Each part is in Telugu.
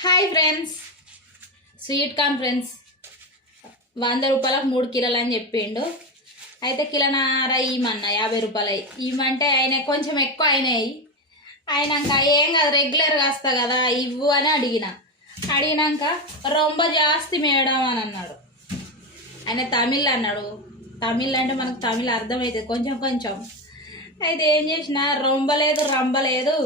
Hi friends, sweet corn friends 100 రూపాయలకు 3 కిలోలు అని చెప్పిండు. అయితే కిలోన్నర ఇవ్వమన్నా 50 రూపాయలు ఇవ్వమంటే ఆయన కొంచెం ఎక్కువ అయినాయి. అయినాక ఏం కాదు రెగ్యులర్గా వస్తా కదా ఇవ్వు అని అడిగినాక రొంబ జాస్తి మేడం అని అన్నాడు. ఆయన తమిళ్ అన్నాడు. తమిళ్ అంటే మనకు తమిళ్ అర్థమవుతుంది కొంచెం కొంచెం. అయితే ఏం చేసిన రొంబలేదు రంబలేదు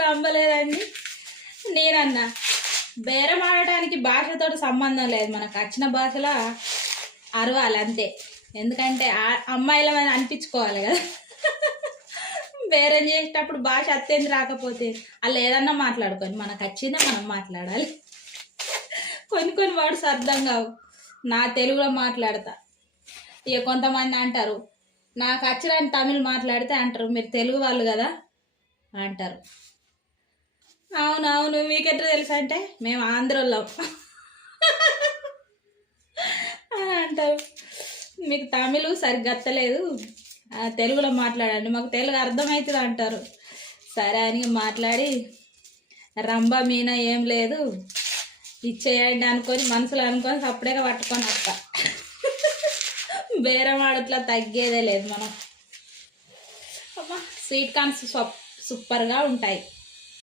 రంబలేదండి. నేనన్నా బేరం ఆడటానికి భాషతో సంబంధం లేదు, మనకు వచ్చిన భాషలో అరవాలి అంతే. ఎందుకంటే అమ్మాయిలమని అనిపించుకోవాలి కదా. బేరం చేసేటప్పుడు భాష అత్యంత రాకపోతే వాళ్ళు ఏదన్నా మాట్లాడుకొని మనకు వచ్చిందే మనం మాట్లాడాలి. కొన్ని వర్డ్స్ అర్థం కావు, నా తెలుగులో మాట్లాడతా. ఇక కొంతమంది అంటారు నాకు వచ్చిన తమిళ్ మాట్లాడితే అంటారు మీరు తెలుగు వాళ్ళు కదా అంటారు. అవునవును, మీకెట్లా తెలుసు అంటే మేము ఆంధ్రలో అని అంటారు. మీకు తమిళ్ సరిగ్గా అత్తలేదు, తెలుగులో మాట్లాడండి మాకు తెలుగు అర్థమవుతుంది అంటారు. సరే అని మాట్లాడి రంబా మీనా ఏం లేదు ఇచ్చేయండి అనుకొని మనసులో అనుకొని సప్పుడేగా పట్టుకొని వస్తా. బేరం ఆడట్లా తగ్గేదే లేదు మనం. అమ్మా స్వీట్ కార్న్స్ సూపర్గా ఉంటాయి.